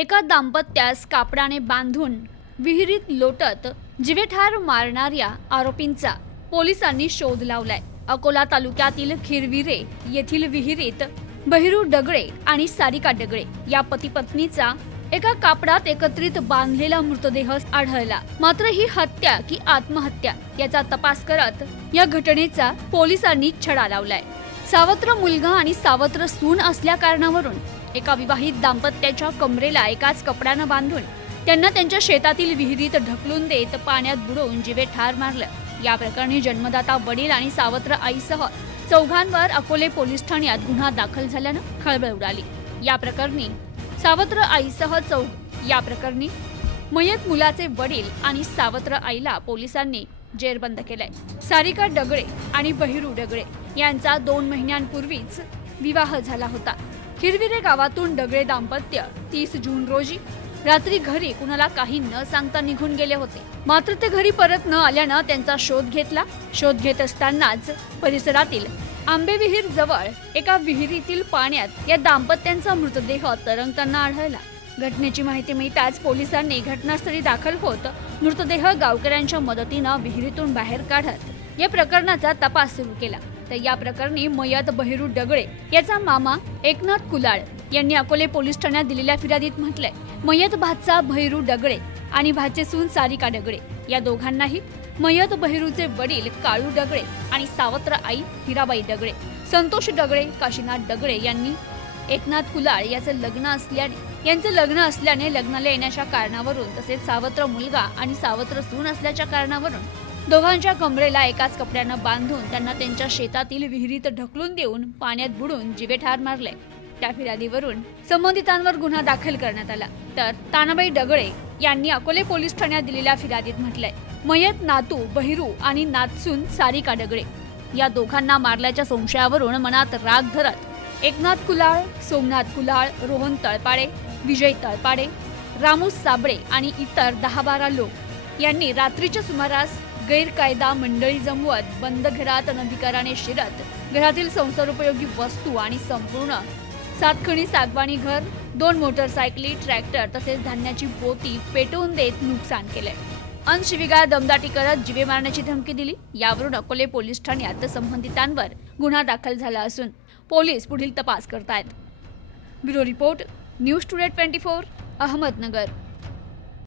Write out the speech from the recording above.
एका दाम्पत्यास कापडाने बांधून विहिरीत लोटत जीवेठार मारणाऱ्या आरोपींचा पोलिसांनी शोध लावलाय। अकोला तालुक्यातील खिरविरे येथील विहिरीत बहिरू डगळे आणि सारिका डगळे या पती पत्नीचा एका कापडात एकत्रित बांधलेला मृतदेह आढळला। मात्र ही हत्या की आत्महत्या याचा तपास करत या घटनेचा पोलिसांनी छडा लावलाय। सावत्र मुलगा आणि सावत्र सून असल्या कारणावरून एका विवाहित दाम्पत्याच्या कमरेला एकाच कपड्यानं बांधून त्यांना त्यांच्या शेतातील विहिरीत ढकलून देत पाण्यात बुडवून जीवे ठार मारलं। या प्रकरणी जन्मदाता वडील आणि सावत्र आईसह चौघांवर अकोले पोलीस ठाण्यात गुन्हा दाखल झाल्यानं खळबळ उडाली। या प्रकरणी सावत्र आईसह मयत मुलाचे वडील आणि सावत्र आईला पोलिसांनी जेरबंद केलाय। सारिका डगळे आणि बहिरू डगळे यांचा 2 महिन्यांपूर्वीच विवाह झाला होता। खिरविरे गावातून डगळे दाम्पत्य 30 जून रोजी रात्री घरी कुणाला काही न सांगता निघून गेले होते। मात्र ते घरी परत न आल्यानं त्यांचा शोध घेतला। शोध घेत असतानाच परिसरातील आंबेविहीर जवळ एका विहिरीतील पाण्यात या दाम्पत्यांचा मृतदेह तरंगताना आढळला। घटनेची माहिती मिळताच पोलिसांनी घटनास्थळी दाखल होत मृतदेह गावकऱ्यांच्या मदतीनं विहिरीतून बाहेर काढत या प्रकरणाचा तपास सुरू केला। तर या प्रकरणी मयत बहिरू डगळे याचा मामा एकनाथ कुलाळ यांनी अकोले पोलीस ठाण्यात दिलेल्या फिर्यादीत म्हटलंय, मयत भाचा बहिरू डगळे आणि भाचे सून सारिका डगळे या दोघांनाही मयत बहिरूचे वडील काळू डगळे आणि सावत्र आई हिराबाई डगळे, संतोष डगळे, काशीनाथ डगळे यांनी एकनाथ कुलाळ यांचं लग्न असल्याने लग्नाला येण्याच्या कारणावरून तसेच सावत्र मुलगा आणि सावत्र सून असल्याच्या कारणावरून दोघांच्या कमरेला एकाच कपड्यानं बांधून त्यांना त्यांच्या शेतातील विहिरीत ढकलून देऊन पाण्यात बुडून जीवे ठार मारले। त्या फिर्यादीवरून संबंधितांवर गुन्हा दाखल करण्यात आला। तर तानाबाई डगळे यांनी अकोले पोलीस ठाण्यात दिलेल्या फिर्यादीत म्हटलंय, मयत नातू बहिरू आणि नातसून सारिका डगळे या दोघांना मारल्याच्या संशयावरून मनात राग धरत एकनाथ कुलाळ, सोमनाथ कुलाळ, रोहन तळपाडे, विजय तळपाडे, रामू साबळे आणि इतर 10-12 लोक यांनी रात्रीच्या सुमारास गैरकायदा मंडळी जमवत बंद घरात अनधिकाराने शिरत घरातील संसारोपयोगी वस्तू आणि संपूर्ण 7 खणी सागवानी घर, 2 मोटरसायकली, ट्रॅक्टर तसेच धान्याची पोती पेटवून देत नुकसान केले। अनशिवीगाळ दमदाटी करत जीवे मारण्याची धमकी दिली। यावरून अकोले पोलीस ठाण्यात संबंधितांवर गुन्हा दाखल झाला असून पोलीस पुढील तपास करतायत। Bureau report, news today 24, Ahmednagar.